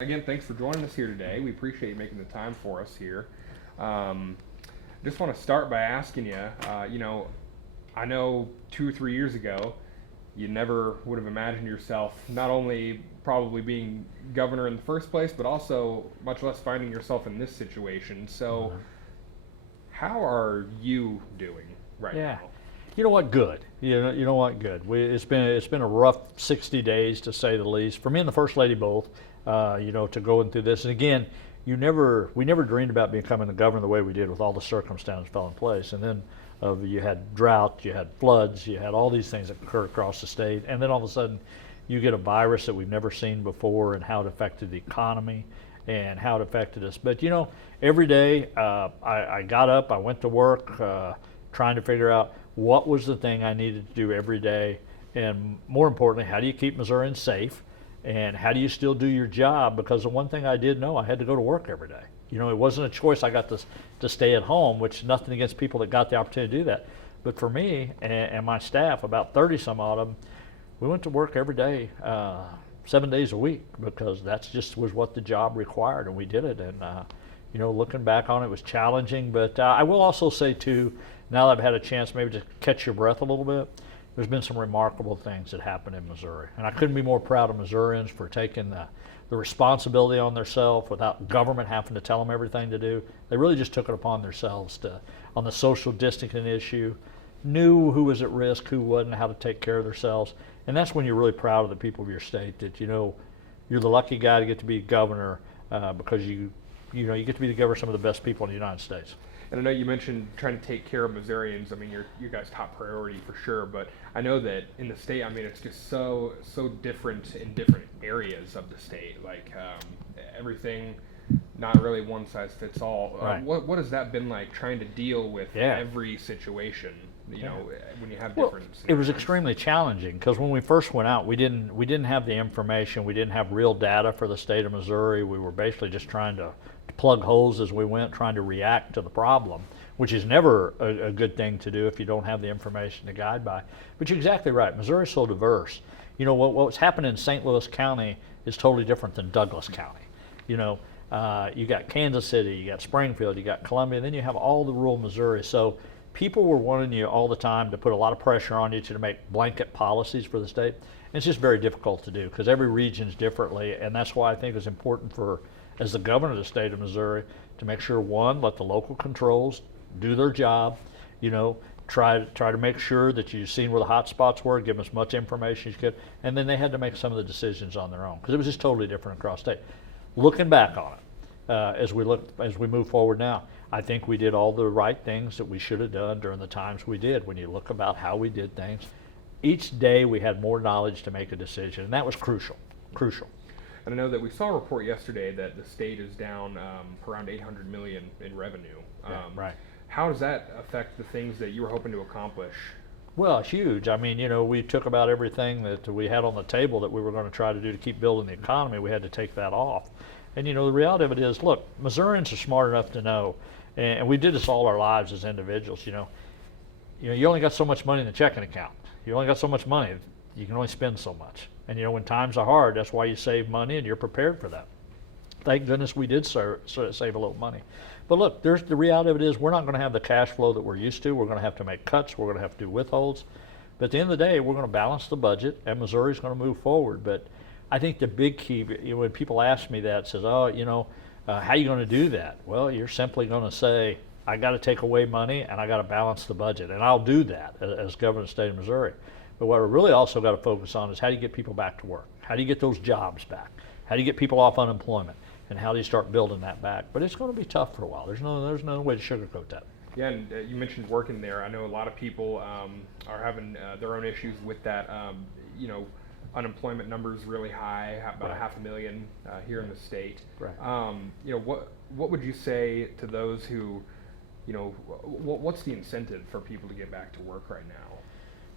Again, thanks for joining us here today. We appreciate you making the time for us here. Just want to start by asking you, I know 2 or 3 years ago, you never would have imagined yourself not only probably being governor in the first place, but also much less finding yourself in this situation. So, how are you doing right now? You know what? Good. You know what? Good. It's been a rough 60 days to say the least. For me and the First Lady both. To going through this, and again, we never dreamed about becoming the governor the way we did with all the circumstances fell in place, and then you had drought, you had floods, you had all these things that occurred across the state, and then all of a sudden, you get a virus that we've never seen before, and how it affected the economy, and how it affected us. But every day I got up, I went to work, trying to figure out what was the thing I needed to do every day, and more importantly, how do you keep Missourians safe? And how do you still do your job? Because the one thing I did know, I had to go to work every day. It wasn't a choice. I got to stay at home, which nothing against people that got the opportunity to do that. But for me and my staff, about 30 some of them, we went to work every day, 7 days a week, because that's just was what the job required, and we did it. And looking back on it, was challenging. But I will also say too, now that I've had a chance maybe to catch your breath a little bit, there's been some remarkable things that happened in Missouri. And I couldn't be more proud of Missourians for taking the responsibility on themselves without government having to tell them everything to do. They really just took it upon themselves on the social distancing issue, knew who was at risk, who wasn't, how to take care of themselves. And that's when you're really proud of the people of your state, that you're the lucky guy to get to be governor because you get to be the governor of some of the best people in the United States. And I know you mentioned trying to take care of Missourians. I mean, your guys' top priority for sure. But I know that in the state, I mean, it's just so different in different areas of the state. Like everything, not really one size fits all. Right. What has that been like trying to deal with every situation? When you have different. It was extremely challenging because when we first went out, we didn't have the information. We didn't have real data for the state of Missouri. We were basically just trying to plug holes as we went, trying to react to the problem, which is never a good thing to do if you don't have the information to guide by. But you're exactly right. Missouri's so diverse. What's happening in St. Louis County is totally different than Douglas County. You got Kansas City, you got Springfield, you got Columbia, and then you have all the rural Missouri. So people were wanting you all the time to put a lot of pressure on you to make blanket policies for the state. And it's just very difficult to do because every region's differently, and that's why I think it's important as the governor of the state of Missouri, to make sure, one, let the local controls do their job, try to make sure that you've seen where the hot spots were, give them as much information as you could, and then they had to make some of the decisions on their own, because it was just totally different across state. Looking back on it, as we move forward now, I think we did all the right things that we should have done during the times we did. When you look about how we did things, each day we had more knowledge to make a decision, and that was crucial. And I know that we saw a report yesterday that the state is down around $800 million in revenue. Right. How does that affect the things that you were hoping to accomplish? Well, huge. I mean, we took about everything that we had on the table that we were going to try to do to keep building the economy. We had to take that off. And, the reality of it is, look, Missourians are smart enough to know, and we did this all our lives as individuals, you only got so much money in the checking account. You only got so much money. You can only spend so much. And when times are hard, that's why you save money and you're prepared for that. Thank goodness we did save a little money. But look, the reality of it is we're not going to have the cash flow that we're used to. We're going to have to make cuts. We're going to have to do witholds. But at the end of the day, we're going to balance the budget, and Missouri's going to move forward. But I think the big key, when people ask me that, says, how are you going to do that? Well, you're simply going to say, I got to take away money and I got to balance the budget. And I'll do that as governor of the state of Missouri. But what we really also got to focus on is how do you get people back to work? How do you get those jobs back? How do you get people off unemployment? And how do you start building that back? But it's going to be tough for a while. There's no way to sugarcoat that. Yeah, and you mentioned working there. I know a lot of people are having their own issues with that. Unemployment numbers really high, about 500,000 here in the state. Right. What would you say to those who, what's the incentive for people to get back to work right now?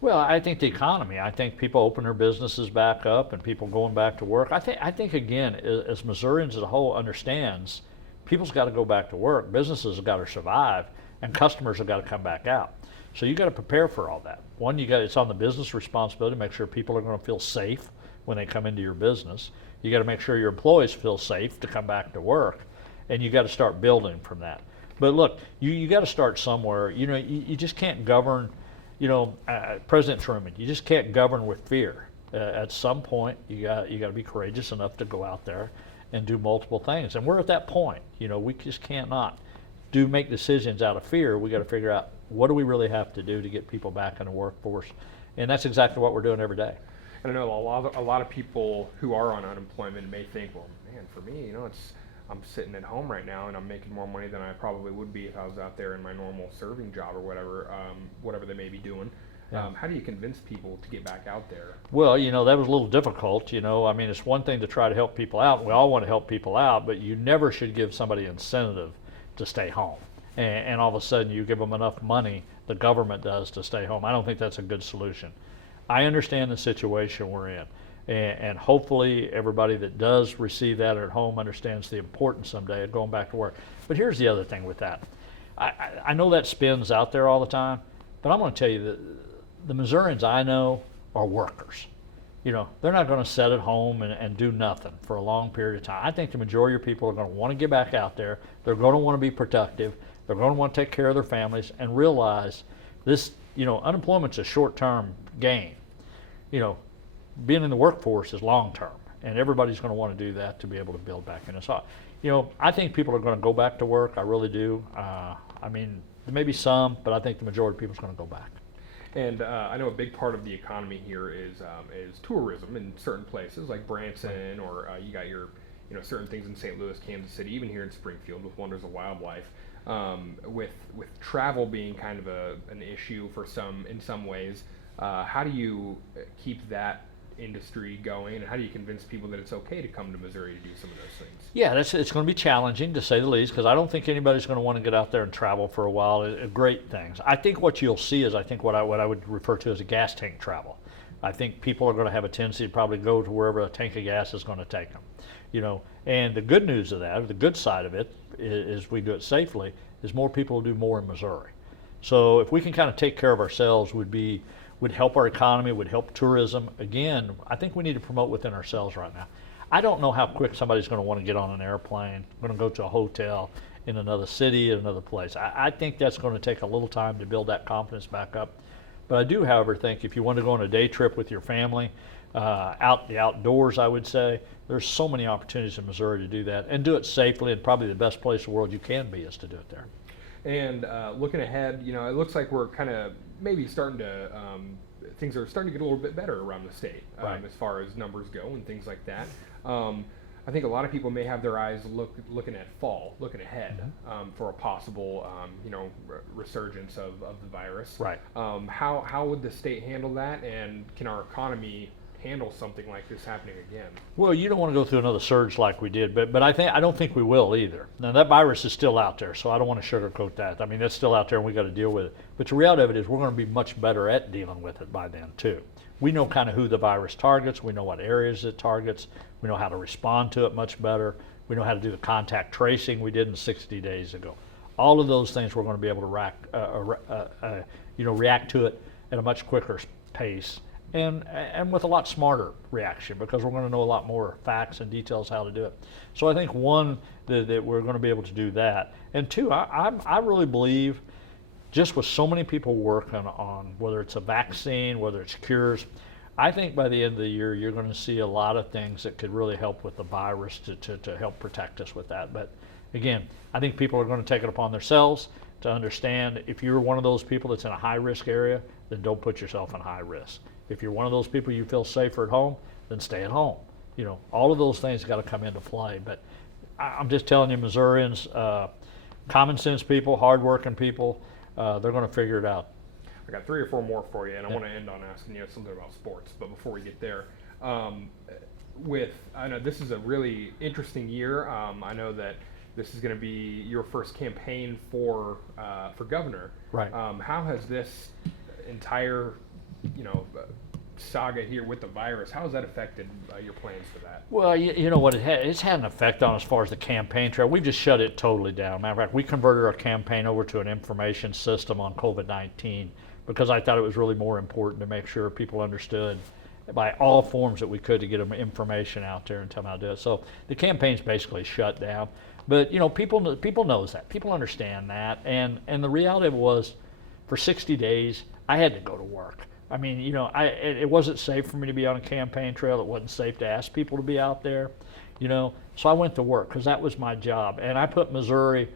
Well, I think the economy. I think people open their businesses back up and people going back to work. I think again, as Missourians as a whole understands, people's got to go back to work. Businesses have got to survive, and customers have got to come back out. So you got to prepare for all that. One, it's on the business responsibility to make sure people are going to feel safe when they come into your business. You got to make sure your employees feel safe to come back to work, and you got to start building from that. But look, you got to start somewhere. You just can't govern. President Truman, you just can't govern with fear. At some point, you got to be courageous enough to go out there and do multiple things. And we're at that point. We just can't not make decisions out of fear. We got to figure out what do we really have to do to get people back in the workforce, and that's exactly what we're doing every day. And I know a lot of people who are on unemployment may think, well, man, for me, I'm sitting at home right now and I'm making more money than I probably would be if I was out there in my normal serving job or whatever they may be doing. Yeah. How do you convince people to get back out there? Well, that was a little difficult. I mean, it's one thing to try to help people out. We all want to help people out, but you never should give somebody incentive to stay home. And all of a sudden you give them enough money, the government does, to stay home. I don't think that's a good solution. I understand the situation we're in. And hopefully everybody that does receive that at home understands the importance someday of going back to work. But here's the other thing with that. I know that spins out there all the time, but I'm going to tell you that the Missourians I know are workers. They're not going to sit at home and do nothing for a long period of time. I think the majority of people are going to want to get back out there. They're going to want to be productive. They're going to want to take care of their families and realize this, unemployment's a short-term gain. Being in the workforce is long-term, and everybody's going to want to do that to be able to build back in. So, I think people are going to go back to work. I really do. I mean, there may be some, but I think the majority of people is going to go back. And I know a big part of the economy here is tourism in certain places like Branson, or you got your certain things in St. Louis, Kansas City, even here in Springfield with Wonders of Wildlife. With travel being kind of an issue in some ways, how do you keep that industry going, and how do you convince people that it's okay to come to Missouri to do some of those things? Yeah, it's going to be challenging, to say the least, because I don't think anybody's going to want to get out there and travel for a while. Great things. I think what you'll see is what I would refer to as a gas tank travel. I think people are going to have a tendency to probably go to wherever a tank of gas is going to take them. And the good news of that, or the good side of it, is we do it safely, is more people will do more in Missouri. So if we can kind of take care of ourselves, would help our economy, would help tourism. Again, I think we need to promote within ourselves right now. I don't know how quick somebody's going to want to get on an airplane, going to go to a hotel in another city, in another place. I think that's going to take a little time to build that confidence back up. But I do, however, think if you want to go on a day trip with your family, out the outdoors, I would say, there's so many opportunities in Missouri to do that and do it safely, and probably the best place in the world you can be is to do it there. And looking ahead, it looks like we're kind of maybe starting to, things are starting to get a little bit better around the state, Right. as far as numbers go and things like that. I think a lot of people may have their eyes looking at fall, looking ahead, for a possible, resurgence of the virus. Right. How would the state handle that, and can our economy handle something like this happening again? Well, you don't want to go through another surge like we did, but I don't think we will either. Now that virus is still out there, so I don't want to sugarcoat that. I mean, it's still out there and we got to deal with it. But the reality of it is we're going to be much better at dealing with it by then too. We know kind of who the virus targets, we know what areas it targets, we know how to respond to it much better, we know how to do the contact tracing we did 60 days ago. All of those things we're going to be able to react to it at a much quicker pace. And with a lot smarter reaction, because we're going to know a lot more facts and details how to do it. So I think one, that we're going to be able to do that, and two, I really believe, just with so many people working on whether it's a vaccine, whether it's cures, I think by the end of the year you're going to see a lot of things that could really help with the virus to help protect us with that. But again, I think people are going to take it upon themselves to understand, if you're one of those people that's in a high risk area, then don't put yourself in high risk. If you're one of those people you feel safer at home, then stay at home. All of those things got to come into play. But I'm just telling you, Missourians, common sense people, hardworking people, they're going to figure it out. I got 3 or 4 more for you, and I want to end on asking you something about sports. But before we get there, I know this is a really interesting year. I know that this is going to be your first campaign for governor. Right. How has this entire saga here with the virus, how has that affected your plans for that? Well, you know what, it's had an effect on as far as the campaign trail. We've just shut it totally down. Matter of fact, we converted our campaign over to an information system on COVID-19 because I thought it was really more important to make sure people understood by all forms that we could to get them information out there and tell them how to do it. So the campaign's basically shut down. But people knows that. People understand that. And the reality of it was, for 60 days, I had to go to work. I mean, it wasn't safe for me to be on a campaign trail. It wasn't safe to ask people to be out there, So I went to work because that was my job. And I put Missouri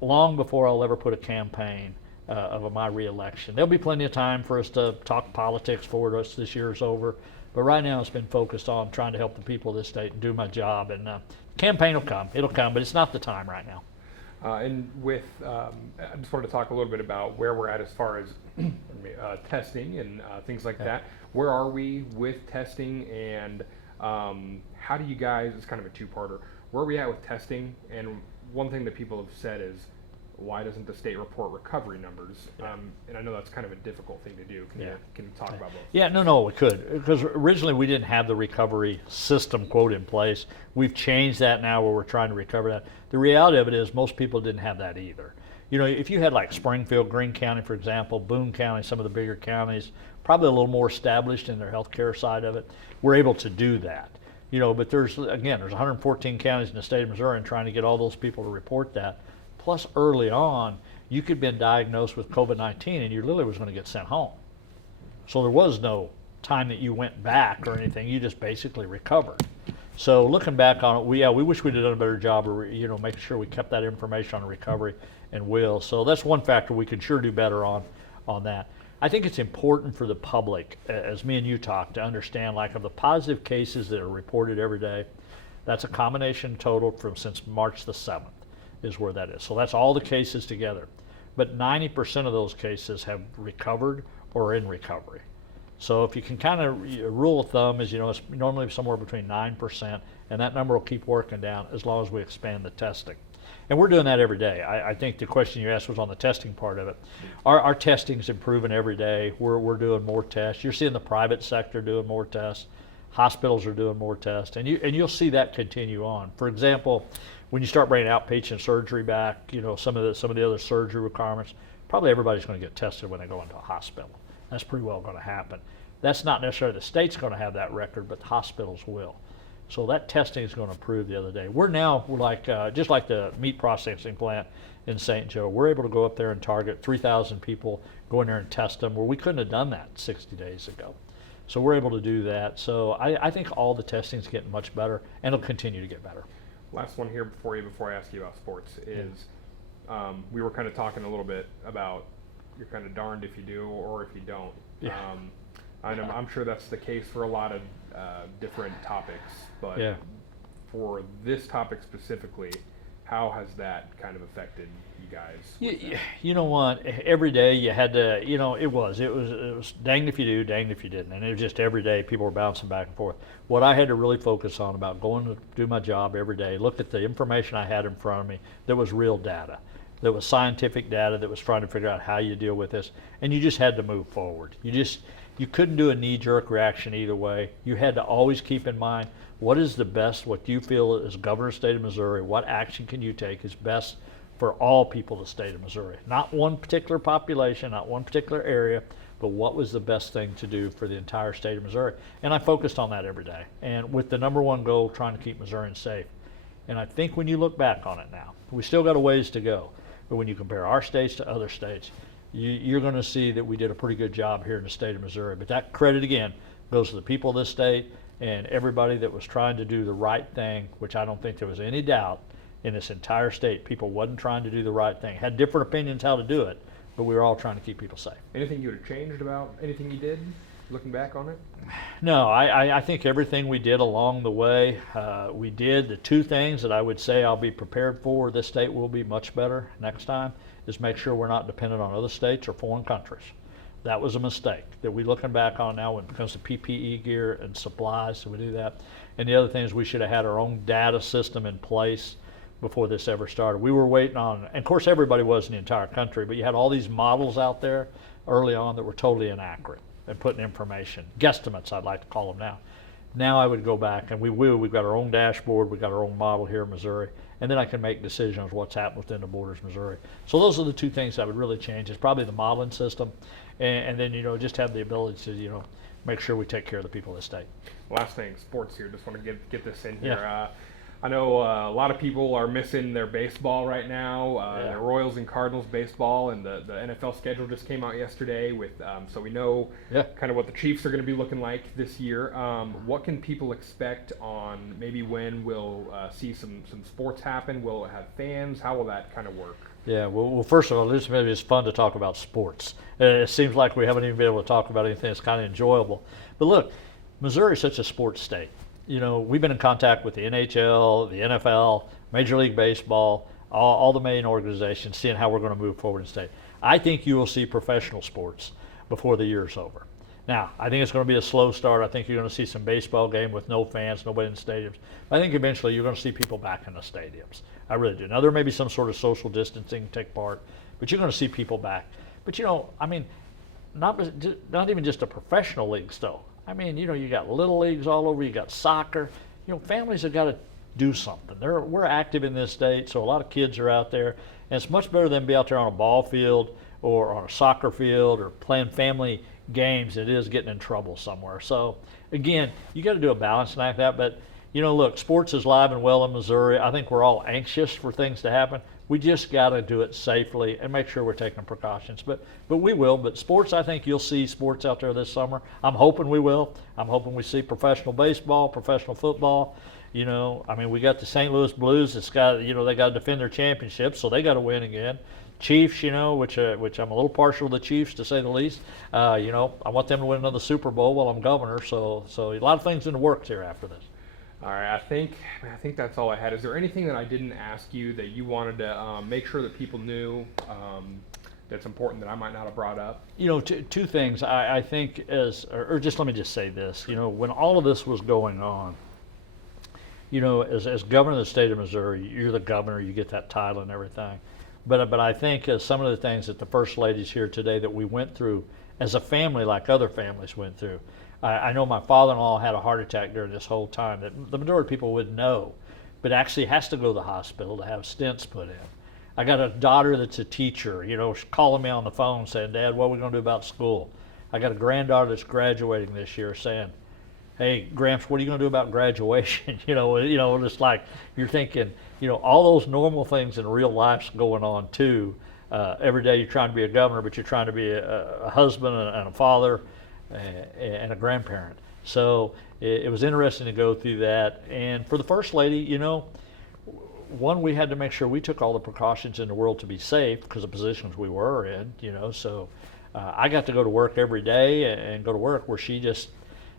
long before I'll ever put a campaign of my reelection. There'll be plenty of time for us to talk politics before this year's over. But right now it's been focused on trying to help the people of this state and do my job. And campaign will come. It'll come, but it's not the time right now. And with, I just wanted to talk a little bit about where we're at as far as testing and things like that. Where are we with testing, and how do you guys, it's kind of a two-parter, where are we at with testing? And one thing that people have said is, why doesn't the state report recovery numbers? And I know that's kind of a difficult thing to do. Can you talk about both? Yeah, no, we could. Because originally we didn't have the recovery system, quote, in place. We've changed that now where we're trying to recover that. The reality of it is most people didn't have that either. If you had like Springfield, Greene County, for example, Boone County, some of the bigger counties, probably a little more established in their healthcare side of it, we're able to do that. But there's 114 counties in the state of Missouri, and trying to get all those people to report that. Plus, early on, you could have been diagnosed with COVID-19 and you literally was going to get sent home. So there was no time that you went back or anything. You just basically recovered. So looking back on it, we wish we'd have done a better job of making sure we kept that information on recovery, and will. So that's one factor we could sure do better on that. I think it's important for the public, as me and you talk, to understand, like, of the positive cases that are reported every day, that's a combination total from since March the 7th. Is where that is. So that's all the cases together. But 90% of those cases have recovered or are in recovery. So if you can kind of, rule of thumb is, it's normally somewhere between 9%, and that number will keep working down as long as we expand the testing. And we're doing that every day. I think the question you asked was on the testing part of it. Our testing is improving every day. We're doing more tests. You're seeing the private sector doing more tests. Hospitals are doing more tests, and you'll see that continue on. For example, when you start bringing outpatient surgery back, some of the other surgery requirements, probably everybody's going to get tested when they go into a hospital. That's pretty well going to happen. That's not necessarily the state's going to have that record, but the hospitals will. So that testing is going to improve the other day. We're like, just like the meat processing plant in St. Joe, we're able to go up there and target 3,000 people, go in there and test them, where we couldn't have done that 60 days ago. So we're able to do that. So I think all the testing is getting much better, and it'll continue to get better. Last one here before I ask you about sports is, we were kind of talking a little bit about you're kind of darned if you do or if you don't. Yeah. I'm sure that's the case for a lot of different topics, but for this topic specifically, how has that kind of affected you guys? You know what? Every day you had to, it was danged if you do, danged if you didn't. And it was just every day people were bouncing back and forth. What I had to really focus on about going to do my job every day, look at the information I had in front of me that was real data, that was scientific data, that was trying to figure out how you deal with this. And you just had to move forward. You couldn't do a knee-jerk reaction either way. You had to always keep in mind, what is the best, what you feel as governor of the state of Missouri, what action can you take is best for all people of the state of Missouri. Not one particular population, not one particular area, but what was the best thing to do for the entire state of Missouri. And I focused on that every day. And with the number one goal, trying to keep Missourians safe. And I think when you look back on it now, we still got a ways to go. But when you compare our states to other states, you're going to see that we did a pretty good job here in the state of Missouri. But that credit, again, goes to the people of this state and everybody that was trying to do the right thing, which I don't think there was any doubt in this entire state. People wasn't trying to do the right thing. Had different opinions how to do it, but we were all trying to keep people safe. Anything you would have changed about anything you did, looking back on it? No, I think everything we did along the way, we did. The two things that I would say I'll be prepared for, this state will be much better next time, is make sure we're not dependent on other states or foreign countries. That was a mistake that we're looking back on now when it comes to PPE gear and supplies, so we do that. And the other thing is we should have had our own data system in place before this ever started. We were waiting on, and of course everybody was in the entire country, but you had all these models out there early on that were totally inaccurate and putting information, guesstimates I'd like to call them now. Now I would go back, and we've got our own dashboard, we've got our own model here in Missouri, and then I can make decisions what's happening within the borders of Missouri. So those are the two things I would really change. It's probably the modeling system, and then, just have the ability to, make sure we take care of the people of the state. Last thing, sports here. Just want to get this in here. Yeah. I know a lot of people are missing their baseball right now. Yeah. The Royals and Cardinals baseball, and the NFL schedule just came out yesterday. With so we know kind of what the Chiefs are going to be looking like this year. What can people expect on maybe when we'll see some sports happen? Will it have fans? How will that kind of work? Yeah, well, first of all, this maybe it's fun to talk about sports. It seems like we haven't even been able to talk about anything that's kind of enjoyable. But look, Missouri is such a sports state. You know, we've been in contact with the NHL, the NFL, Major League Baseball, all the main organizations, seeing how we're going to move forward in the state. I think you will see professional sports before the year's over. Now, I think it's going to be a slow start. I think you're going to see some baseball game with no fans, nobody in the stadiums. I think eventually you're going to see people back in the stadiums. I really do. Now, there may be some sort of social distancing take part, but you're going to see people back. But, you know, I mean, not even just the professional leagues, though. I mean, you know, you got little leagues all over. You got soccer. You know, families have got to do something. We're active in this state, so a lot of kids are out there. And it's much better than be out there on a ball field or on a soccer field or playing family games than it is getting in trouble somewhere. So, again, you got to do a balancing act like that. But, you know, look, sports is live and well in Missouri. I think we're all anxious for things to happen. We just got to do it safely and make sure we're taking precautions. But we will. But sports, I think you'll see sports out there this summer. I'm hoping we will. I'm hoping we see professional baseball, professional football. You know, I mean, we got the St. Louis Blues. It's got, you know, they got to defend their championship, so they got to win again. Chiefs, you know, which I'm a little partial to the Chiefs, to say the least. You know, I want them to win another Super Bowl while I'm governor. So a lot of things in the works here after this. All right, I think that's all I had. Is there anything that I didn't ask you that you wanted to make sure that people knew that's important that I might not have brought up? You know, two things. I think or just let me just say this. You know, when all of this was going on, you know, as governor of the state of Missouri, you're the governor. You get that title and everything. But I think some of the things that the First Lady's here today that we went through as a family, like other families went through. I know my father-in-law had a heart attack during this whole time that the majority of people wouldn't know, but actually has to go to the hospital to have stents put in. I got a daughter that's a teacher, you know, calling me on the phone saying, Dad, what are we going to do about school? I got a granddaughter that's graduating this year saying, hey, Gramps, what are you going to do about graduation? You know, it's like you're thinking, you know, all those normal things in real life's going on too. Every day you're trying to be a governor, but you're trying to be a husband and a father and a grandparent. So it was interesting to go through that. And for the First Lady, you know, one, we had to make sure we took all the precautions in the world to be safe because of the positions we were in, you know. So I got to go to work every day and go to work where she just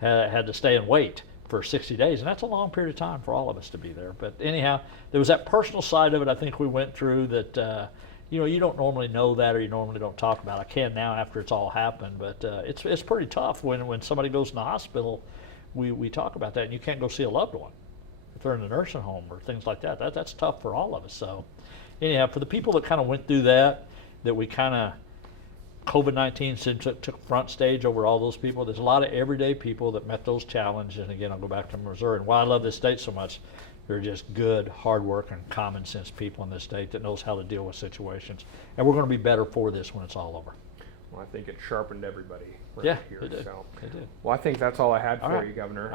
had to stay and wait for 60 days. And that's a long period of time for all of us to be there. But anyhow, there was that personal side of it I think we went through that, you know, you don't normally know that or you normally don't talk about. I can now after it's all happened, but it's pretty tough when somebody goes in the hospital. We talk about that, and you can't go see a loved one if they're in a nursing home or things like that. That's tough for all of us. So anyhow, for the people that kind of went through that we kind of COVID-19 took front stage over all those people. There's a lot of everyday people that met those challenges. And again, I'll go back to Missouri. And why I love this state so much, they're just good, hard-working, common-sense people in this state that knows how to deal with situations. And we're going to be better for this when it's all over. Well, I think it sharpened everybody Yeah, here. it did. So. It did. Well, I think that's all I had All for right. you, Governor.